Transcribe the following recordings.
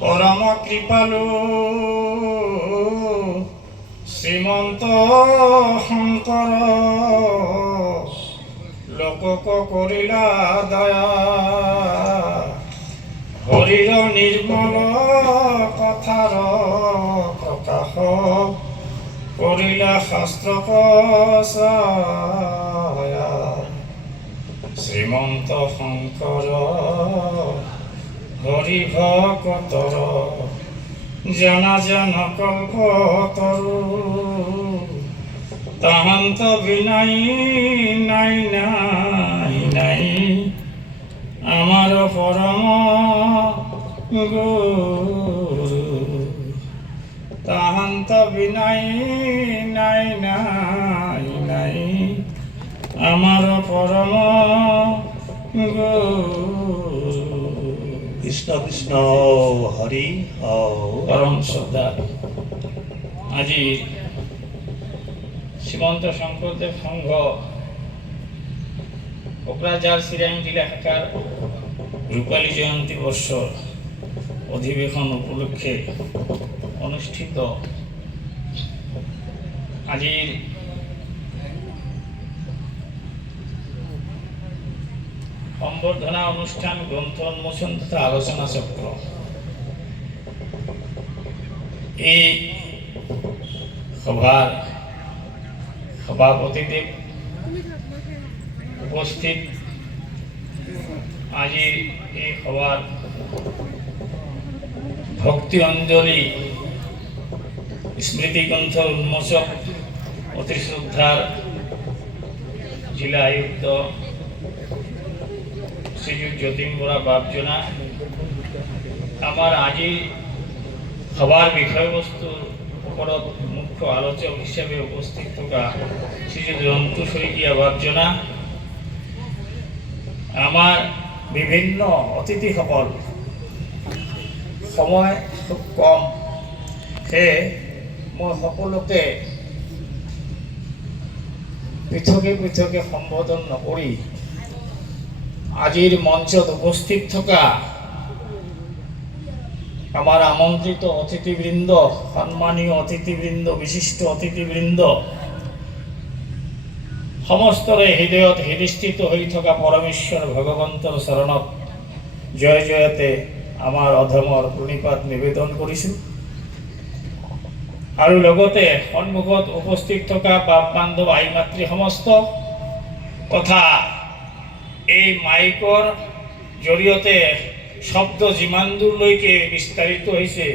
পরম কৃপালু শ্রীমন্ত শঙ্কর লোকক করিলা দয়া হরির নির্মল কথার প্রকাশ করিলা শাস্ত্র কসায়া শ্রীমন্ত শঙ্কর হরি ভকতর জানা জানা কল্পতরু তাহান্ত বিনাই নাই নাই নাই আমার পরম গুরু তাহান্ত বিনাই নাই নাই নাই আমার পরম গুরু। কৃষ্ণ কৃষ্ণ হরি পরম শ্রদ্ধা আজি শ্রীমন্ত শঙ্করদেব সংঘ কোকরাঝাড় চিরাং জিলা শাখার রূপালী জয়ন্তী বর্ষর অধিবেশন উপলক্ষে অনুষ্ঠিত আজির সম্বর্ধনা অনুষ্ঠান গ্রন্থ উন্মোচন তথা আলোচনা চক্র এই সভার সভাপতিদেব উপস্থিত আজির এই সভার ভক্তি অঞ্জলি স্মৃতি গ্রন্থ উন্মোচক অতি শ্রদ্ধার জেলা আয়ুক্ত শ্রীযুত যতীন বরা বাপজনা আমার আজি সভার বিষয়বস্তুর ওপৰত মুখ্য আলোচক হিসাবে উপস্থিত থকা শ্রীযুত রন্তু শইকীয়া বাপজনা আমার বিভিন্ন অতিথিসকল সময় খুব কম সেয়ে মই সকলোকে পৃথকে পৃথকে সম্বোধন নকৰি আজিৰ মঞ্চত উপস্থিত থকা আমাৰ আমন্ত্ৰিত অতিথিবৃন্দ সম্মানীয় অতিথিবৃন্দ বিশিষ্ট অতিথিবৃন্দ সমস্তৰে হৃদয়ত হৃদিষ্ঠিত হৈ থকা পৰমেশ্বৰ ভগৱন্তৰ চৰণত জয় জয়তে আমাৰ অধমৰ প্ৰণিপাত নিবেদন কৰিছোঁ আৰু লগতে সন্মুখত উপস্থিত থকা বাপ বান্ধৱ আই মাতৃ সমস্ত তথা এই মাইকৰ জৰিয়তে শব্দ যিমান দূৰলৈকে বিস্তাৰিত হৈছে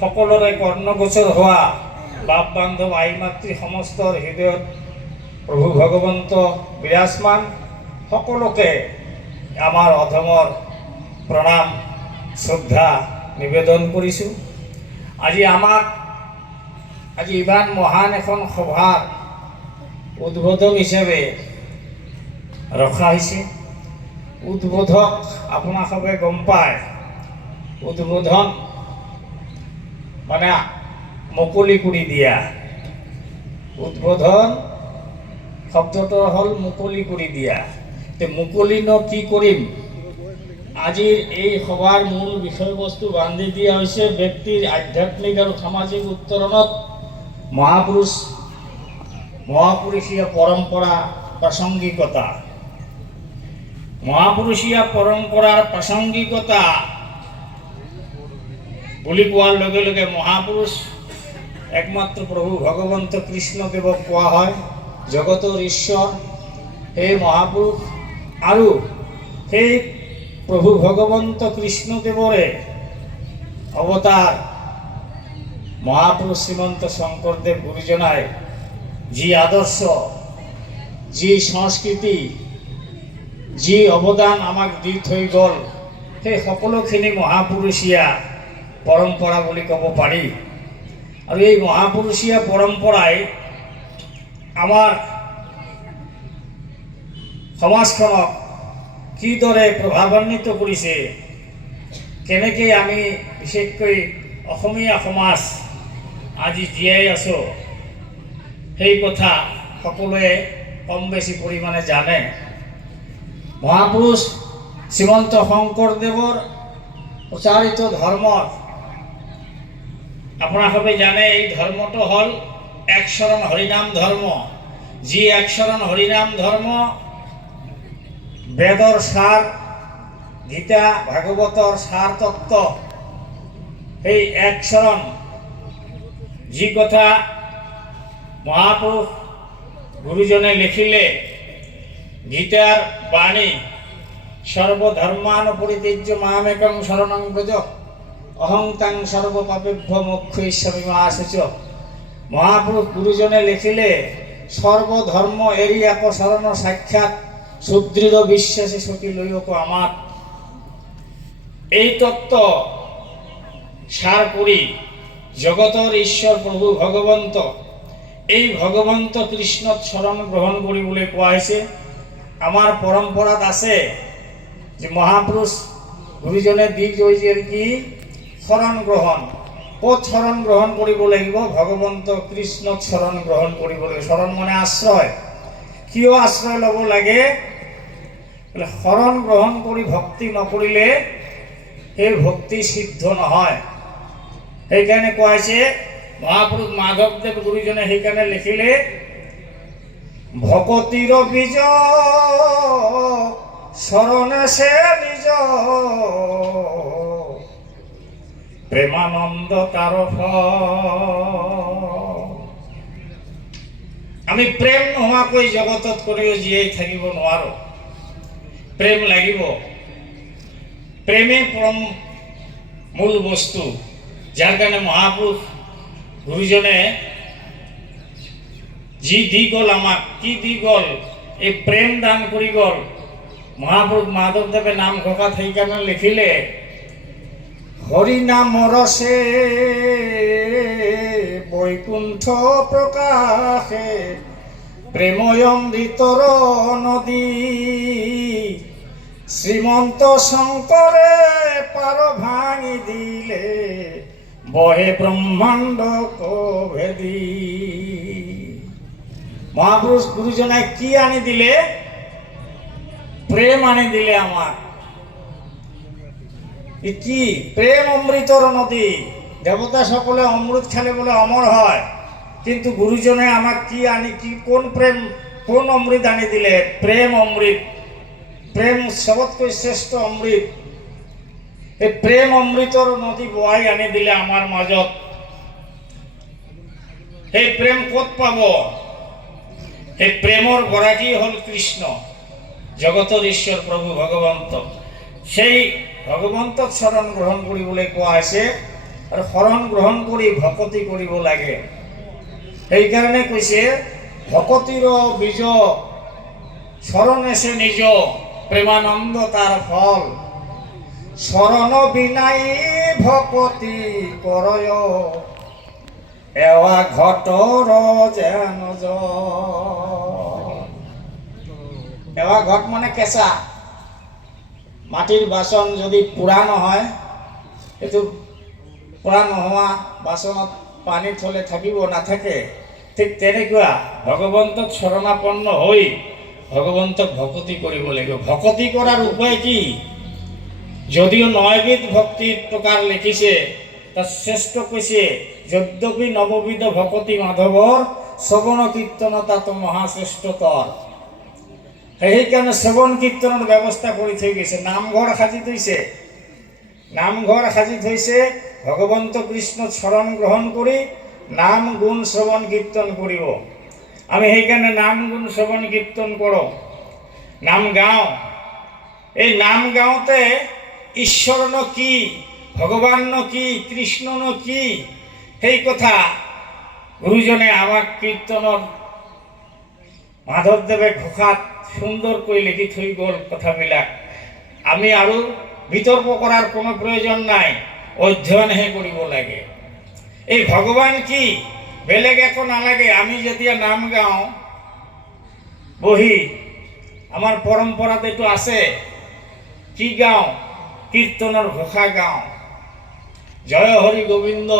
সকলোৰে কৰ্ণগোচৰ হোৱা বাপ বান্ধৱ আই মাতৃ সমস্তৰ হৃদয়ত প্ৰভু ভগৱন্ত বিৰাজমান সকলোকে আমাৰ অধমৰ প্ৰণাম শ্ৰদ্ধা নিবেদন কৰিছোঁ। আজি ইমান মহান এখন সভাৰ উদ্বোধক হিচাপে ৰখা হৈছে। উদ্বোধক আপোনাক সবে গম পায়, উদ্বোধন মানে মুকলি কৰি দিয়া। উদ্বোধন শব্দটো হ'ল মুকলি কৰি দিয়া। মুকলি কি কৰিম, আজিৰ এই সভাৰ মূল বিষয়বস্তু বান্ধি দিয়া হৈছে ব্যক্তিৰ আধ্যাত্মিক আৰু সামাজিক উত্তৰণত মহাপুৰুষীয় পৰম্পৰা প্ৰাসংগিকতা। মহাপুৰুষীয় পৰম্পৰাৰ প্ৰাসংগিকতা বুলি কোৱাৰ লগে লগে মহাপুৰুষ একমাত্ৰ প্ৰভু ভগৱন্ত কৃষ্ণদেৱক কোৱা হয়, জগতৰ ঈশ্বৰ সেই মহাপুৰুষ। আৰু সেই প্ৰভু ভগৱন্ত কৃষ্ণদেৱৰে অৱতাৰ মহাপুৰুষ শ্ৰীমন্ত শংকৰদেৱ গুৰুজনাই যি আদৰ্শ, যি সংস্কৃতি, যি অৱদান আমাক দি থৈ গ'ল, সেই সকলোখিনি মহাপুৰুষীয়া পৰম্পৰা বুলি ক'ব পাৰি। আৰু এই মহাপুৰুষীয়া পৰম্পৰাই আমাৰ সমাজখনক কিদৰে প্ৰভাৱান্বিত কৰিছে, কেনেকৈ আমি বিশেষকৈ অসমীয়া সমাজ আজি জীয়াই আছোঁ, সেই কথা সকলোৱে কম বেছি পৰিমাণে জানে। মহাপুৰুষ শ্ৰীমন্ত শংকৰদেৱৰ উচ্চারিত ধর্ম আপনারা সবাই জানে এই ধর্মটো হল এক শরণ হরিনাম ধর্ম। যি এক শরণ হরিনাম ধর্ম বেদর সার, গীতা ভাগবতর সার তত্ত্ব, এই এক শরণ যি কথা মহাপুরুষ গুরুজনে লিখিলে গীতার বাণী সর্বধর্মান পরিত্যজ্য মামেকং শরণং ব্রজ অহং তাং সর্বপাপেভ্য মোক্ষয়িষ্যামি মা শুচ। মহাপুরুষ গুরুজনে লিখিলে সর্বধর্ম এরি এক শরণ সাক্ষাৎ সুদৃঢ় বিশ্বাসে সতী লইক আমার। এই তত্ত্ব সার করি জগতর ঈশ্বর প্রভু ভগবন্ত, এই ভগবন্ত কৃষ্ণ শরণ গ্রহণ করি বলে কোৱা হৈছে। আমাৰ পৰম্পৰাত আছে যে মহাপুৰুষ গুৰুজনে দি গৈছিল কি শৰণ গ্ৰহণ। ক'ত শৰণ গ্ৰহণ কৰিব লাগিব? ভগৱন্ত কৃষ্ণত শৰণ গ্ৰহণ কৰিব লাগিব। শৰণ মানে আশ্ৰয়। কিয় আশ্ৰয় ল'ব লাগে? শৰণ গ্ৰহণ কৰি ভক্তি নকৰিলে সেই ভক্তি সিদ্ধ নহয়। সেইকাৰণে কোৱা হৈছে মহাপুৰুষ মাধৱদেৱ গুৰুজনে সেইকাৰণে লিখিলে ভকতিৰ বীজ শৰণে সে নিজ প্ৰেমানন্দ তাৰ ফল। আমি প্ৰেম নোহোৱাকৈ জগতত কোনেও জীয়াই থাকিব নোৱাৰো। প্ৰেম লাগিব। প্ৰেমে পৰম মূল বস্তু, যাৰ কাৰণে মহাপুৰুষ গুৰুজনে যি দি গ'ল আমাক, কি দি গ'ল? এই প্ৰেম দান কৰি গ'ল। মহাপুৰুষ মাধৱদেৱে নামঘোষাত সেইকাৰণে লিখিলে হৰি নাম ৰসে বৈকুণ্ঠ প্ৰকাশে প্ৰেময়মৃতৰ নদী শ্ৰীমন্ত শংকৰে পাৰ ভাঙি দিলে বহে ব্ৰহ্মাণ্ড ভেদী। মহাপুৰুষ গুৰুজনাই কি আনি দিলে? প্রেম আনি দিলে আমার। কি প্রেম অমৃতর নদী। দেবতা সকলে অমৃত খালে বলে অমর হয়, কিন্তু গুরুজনে আমাক কি আনি কি কোন প্রেম কোন অমৃত আনি দিলে? প্রেম অমৃত। প্রেম সবতকৈ শ্রেষ্ঠ অমৃত। এই প্রেম অমৃতর নদী বহাই আনি দিলে আমার মাজত। এই প্রেম ক'ত পাব? এই প্রেমর গৰাকী হল কৃষ্ণ, জগতৰ ঈশ্বৰ প্ৰভু ভগৱন্ত। সেই ভগৱন্তক শৰণ গ্ৰহণ কৰিবলৈ কোৱা হৈছে আৰু শৰণ গ্ৰহণ কৰি ভকতি কৰিব লাগে। সেইকাৰণে কৈছে ভকতিৰ বীজ শৰণে সে নিজ প্ৰেমানন্দ তাৰ ফল শৰণ বিনাই ভকতি কৰয় এৱা ঘটৰ যেন এৱা ঘট মানে কেঁচা মাটিৰ বাচন যদি পুৰা নহয়, এইটো পুৰা নোহোৱা বাচনত পানী থলে থাকিব নাথাকে। ঠিক তেনেকুৱা ভগৱন্তক শৰণাপন্ন হৈ ভগৱন্তক ভকতি কৰিব লাগিব। ভকতি কৰাৰ উপায় কি? যদিও ৯বিধ ভক্তিৰ প্ৰকাৰ লিখিছে, তাত শ্ৰেষ্ঠ কৈছে যদ্যপি নৱবিধ ভকতি মাধৱৰ শ্ৰৱণ কীৰ্তন তাত মহাশ্ৰেষ্ঠতৰ। সেইকাৰণে শ্ৰৱণ কীৰ্তনৰ ব্যৱস্থা কৰি থৈ গৈছে। নামঘৰ সাজি থৈছে। নামঘৰ সাজি থৈছে ভগৱন্ত কৃষ্ণত শৰণ গ্ৰহণ কৰি নাম গুণ শ্ৰৱণ কীৰ্তন কৰিব। আমি সেইকাৰণে নাম গুণ শ্ৰৱণ কীৰ্তন কৰোঁ, নাম গাওঁ। এই নাম গাওঁতে ঈশ্বৰনো কি, ভগৱাননো কি, কৃষ্ণনো কি, সেই কথা গুৰুজনে আমাক কীৰ্তনৰ মাধৱদেৱে ঘোষাত সুন্দৰকৈ লিখি থৈ গ'ল কথাবিলাক। আমি আৰু বিতৰ্ক কৰাৰ কোনো প্ৰয়োজন নাই, অধ্যয়নহে কৰিব লাগে। এই ভগৱান কি, বেলেগ একো নালাগে। আমি যেতিয়া নাম গাওঁ বহি, আমাৰ পৰম্পৰাত এইটো আছে, কি গাওঁ? কীৰ্তনৰ ঘোষা গাওঁ। জয় হৰি গোবিন্দ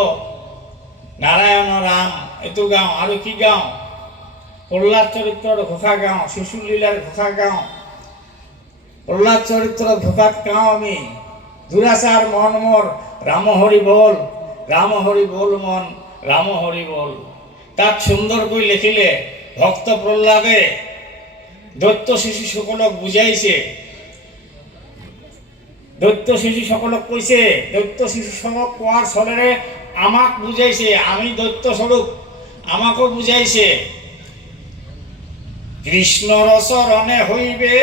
নাৰায়ণ ৰাম এইটো গাওঁ। আৰু কি গাওঁ? প্ৰহ্লাদ চৰিত্ৰৰ ঘোষা গাওঁ, শিশু লীলাৰ ঘোষা গাওঁ। প্ৰহ্লাদ চৰিত্ৰৰ ঘোষাত গাওঁ আমি দুরাচার মন মোর রাম হরি বল মন রাম হরি বল। তাক সুন্দর করে লিখিলে ভক্ত প্রহ্লাদে দৈত্য শিশু সকলক বুঝাইছে, দৈত্য শিশু সকলক কইছে, দৈত্য শিশু সকলক কোয়ার ছলেরে আমাক বুঝাইছে, আমি দৈত্য স্বরূপ আমাকেও বুঝাইছে। কৃষ্ণর চরণে হইবে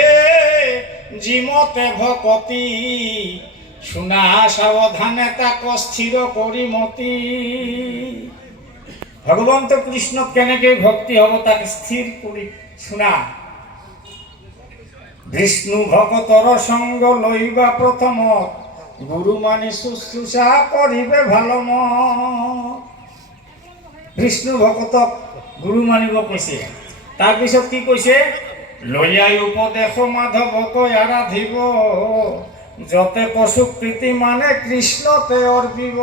জিমতে ভকতি, শুনা সাবধানে তাক স্থির করি মতি। ভগবন্ত কৃষ্ণ কেনেকে ভক্তি হব তাকে স্থির করি শুনা। বিষ্ণু ভকতর সঙ্গ লইবা প্রথমত, গুরু মানি শুশ্রূষা করিবে ভালো মত। বিষ্ণু ভকতক গুরু মানিব কৈছে, তাৰপিছত কি কৈছে? লয়াই উপদেশ মাধৱক আৰাধিব, যতে পশুকৃতি মানে কৃষ্ণতে অৰ্পিব।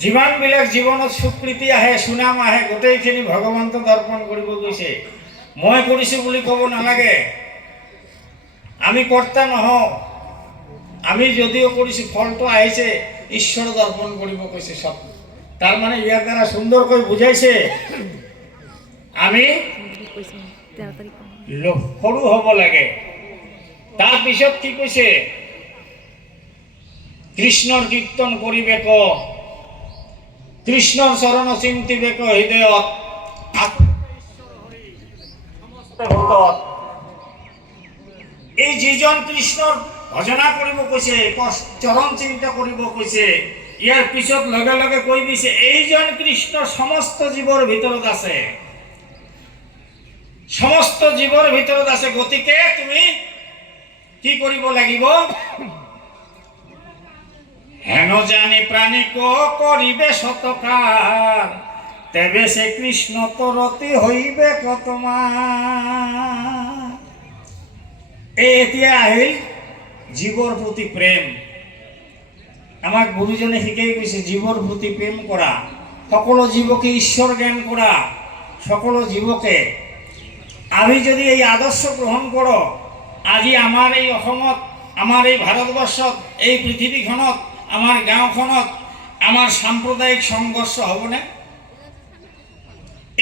যিমানবিলাক জীৱনত সুকৃতি আহে, সুনাম আহে, গোটেইখিনি ভগৱন্তক অৰ্পণ কৰিব গৈছে। মই কৰিছোঁ বুলি ক'ব নালাগে, আমি কৰ্তা নহওঁ, আমি যদিও কৰিছোঁ ফলটো আহিছে ঈশ্বৰক অৰ্পণ কৰিব কৈছে সব। তাৰমানে ইয়াৰ দ্বাৰা সুন্দৰকৈ বুজাইছে আমি সৰু হ'ব লাগে। তাৰপিছত কি কৈছে? কৃষ্ণৰ কীৰ্তন কৰিবে ক, কৃষ্ণৰ চৰণ চিন্তিবে ক হৃদয়ত, এই যিজন কৃষ্ণৰ ভজনা কৰিব কৈছে, চৰণ চিন্তা কৰিব কৈছে, ইয়াৰ পিছত লগে লগে কৈ দিছে এইজন কৃষ্ণ সমস্ত জীৱৰ ভিতৰত আছে, সমস্ত জীৱৰ ভিতৰত আছে। গতিকে তুমি কি কৰিব লাগিব? হেন জানি প্ৰাণী কৰিবে সতকাৰ, তেবে সে কৃষ্ণ তৰতি হইবে কতমান। এতিয়া আহিল জীৱৰ প্ৰতি প্ৰেম। আমাক গুৰুজনে শিকাই গৈছে জীৱৰ প্ৰতি প্ৰেম কৰা, সকলো জীৱকে ঈশ্বৰ জ্ঞান কৰা, সকলো জীৱকে। আমি যদি এই আদৰ্শ গ্ৰহণ কৰোঁ, আজি আমাৰ এই অসমত, আমাৰ এই ভাৰতবৰ্ষত, এই পৃথিৱীখনত, আমাৰ গাঁওখনত আমাৰ সাম্প্ৰদায়িক সংঘৰ্ষ হ'বনে?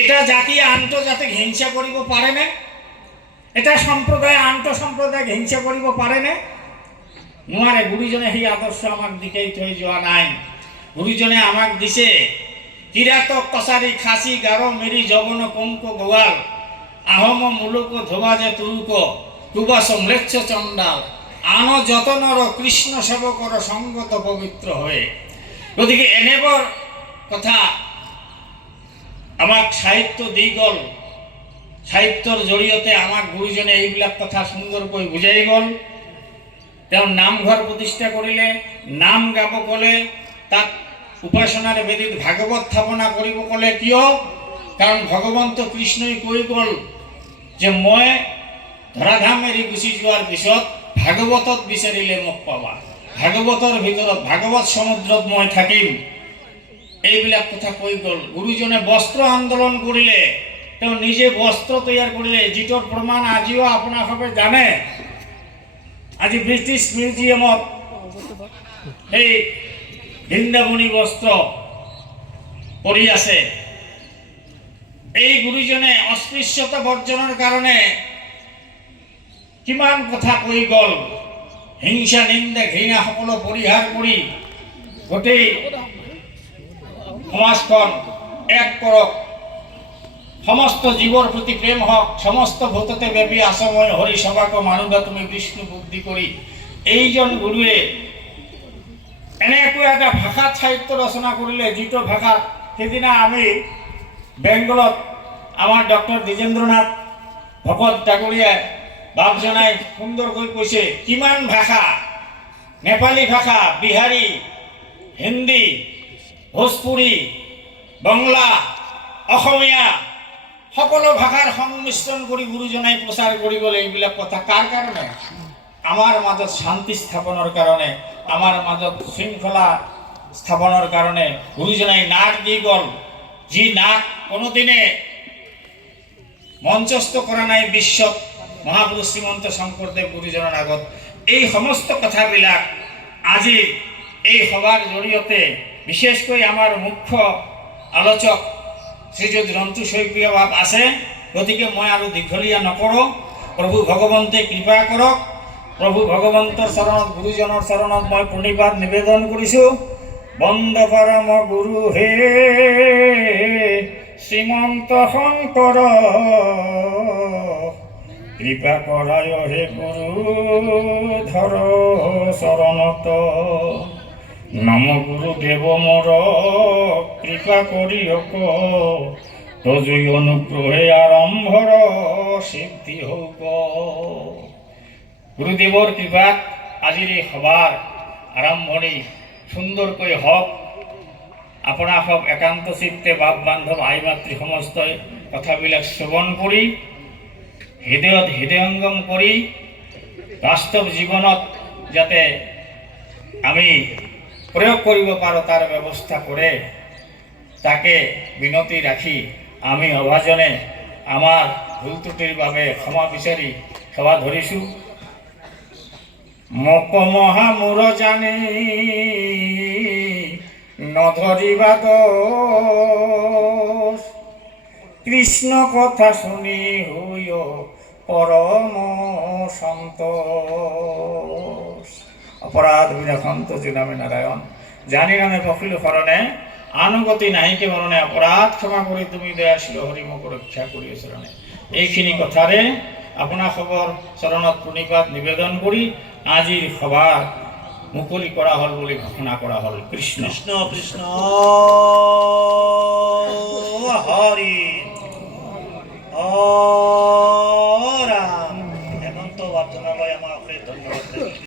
এটা জাতিয়ে আন্তঃজাতিক হিংসা কৰিব পাৰেনে? এটা সম্প্ৰদায়ে আন্তঃসম্প্ৰদায়ক হিংসা কৰিব পাৰেনে? নোৱাৰে। গুৰুজনে সেই আদৰ্শ আমাক দিকেই থৈ যোৱা নাই। গুৰুজনে আমাক দিছে কিৰাতক কছাৰী খাচী গাৰো মেৰি যবন কংক গোৱাল, আহোম মুলুক ধোবা যে তুৰুক, কুবাস ম্লেচ্ছ চণ্ডাল, আন যতনৰ কৃষ্ণ সেৱকৰ সংগত পবিত্ৰ হয়। গতিকে এনেবোৰ কথা আমাক সাহিত্য দি গ'ল, সাহিত্যৰ জৰিয়তে আমাক গুৰুজনে এইবিলাক কথা সুন্দৰকৈ বুজাই গ'ল। তেওঁ নামঘৰ প্ৰতিষ্ঠা কৰিলে, নাম গাব ক'লে, তাত উপাসনাৰ বেদীত ভাগৱত স্থাপনা কৰিব ক'লে। কিয়? কাৰণ ভগৱন্ত কৃষ্ণই কৈ গ'ল যে মই ধৰাধাম এৰি গুচি যোৱাৰ পিছত ভাগৱতত বিচাৰিলে মোক পাবা, ভাগৱতৰ ভিতৰত, ভাগৱত সমুদ্ৰত মই থাকিম। এইবিলাক কথা কৈ গ'ল। গুৰুজনে বস্ত্ৰ আন্দোলন কৰিলে, তেওঁ নিজে বস্ত্ৰ তৈয়াৰ কৰিলে, যিটোৰ প্ৰমাণ আজিও আপোনালোকে জানে। আজি ব্ৰিটিছ মিউজিয়ামত এই বৃন্দাবনী বস্ত্ৰ পৰি আছে। এই গুৰুজনে অস্পৃশ্যতা বৰ্জনৰ কাৰণে কিমান কথা কৈ গ'ল। হিংসা, নিন্দা, ঘৃণা সকলো পৰিহাৰ কৰি গোটেই সমাজখন এক কৰক, সমস্ত জীৱৰ প্ৰতি প্ৰেম হওক, সমস্ত ভূততে ব্যাপী আসময় হৰি সভাক মানুহ তুমি বিষ্ণু বুদ্ধি কৰি। এইজন গুৰুৱে এনেকৈ এটা ভাষাত সাহিত্য ৰচনা কৰিলে, যিটো ভাষাত সেইদিনা আমি বেংগলত আমাৰ ডক্টৰ দ্বিজেন্দ্ৰনাথ ভকত ডাঙৰীয়াই বাপ জনাই সুন্দৰকৈ কৈছে কিমান ভাষা, নেপালী ভাষা, বিহাৰী, হিন্দী, ভোজপুৰী, বাংলা, অসমীয়া, সকলো ভাষাৰ সংমিশ্ৰণ কৰি গুৰুজনাই প্ৰচাৰ কৰি গ'লে। এইবিলাক কথা কাৰ কাৰণে? আমাৰ মাজত শান্তি স্থাপনৰ কাৰণে, আমাৰ মাজত শৃংখলা স্থাপনৰ কাৰণে গুৰুজনাই নাট দি গ'ল। যি নাট কোনোদিনে মঞ্চস্থ কৰা নাই বিশ্বত মহাপুৰুষ শ্ৰীমন্ত শংকৰদেৱ গুৰুজনৰ আগত। এই সমস্ত কথাবিলাক আজি এই সভাৰ জৰিয়তে বিশেষকৈ আমাৰ মুখ্য আলোচক শ্ৰীযুত ৰন্তু শইকীয়া বাপ আছে, গতিকে মই আৰু দীঘলীয়া নকৰোঁ। প্ৰভু ভগৱন্তে কৃপা কৰক। প্ৰভু ভগৱন্তৰ চৰণত, গুৰুজনৰ চৰণত মই প্ৰণিপাত নিবেদন কৰিছোঁ। বন্দ পৰম গুৰু হে শ্ৰীমন্ত শংকৰ, কৃপা কৰায় হে গুৰু ধৰ চৰণত। নম গুৰুদেৱ মোৰ কৃপা কৰিয়ক, তজুই অনুগ্ৰহে আৰম্ভৰ সিদ্ধি হওক। গুৰুদেৱৰ কৃপাত আজিৰ এই সভাৰ আৰম্ভণি সুন্দৰকৈ হওক। আপোনাসক একান্ত চিত্তে বাপ বান্ধৱ আই মাতৃ সমস্তই কথাবিলাক শ্ৰৱণ কৰি হৃদয়ত হৃদয়ঙ্গম কৰি বাস্তৱ জীৱনত যাতে আমি প্ৰয়োগ কৰিব পাৰোঁ তাৰ ব্যৱস্থা কৰে, তাকে বিনতি ৰাখি আমি অভাজনে আমাৰ ভুল ত্ৰুটিৰ বাবে ক্ষমা বিচাৰি সেৱা ধৰিছোঁ। মোক মহা মূৰ জানি নধৰিবা দোষ, কৃষ্ণ কথা শুনি হৈয় পৰম সন্তোষ। অপৰাধ বিনাশন্ত জুনামে নাৰায়ণ, জানি নামে পখিলো শৰণে, আনুগতি নাহিকে মৰণে, অপৰাধ ক্ষমা কৰি তুমি দয়াশীল হৰি মোক ৰক্ষা কৰি চৰণে। এইখিনি কথাৰে আপোনাসকৰ চৰণত প্ৰণিপাত নিবেদন কৰি আজিৰ সভা মুকলি কৰা হ'ল বুলি ঘোষণা কৰা হ'ল। কৃষ্ণ কৃষ্ণ কৃষ্ণ হৰি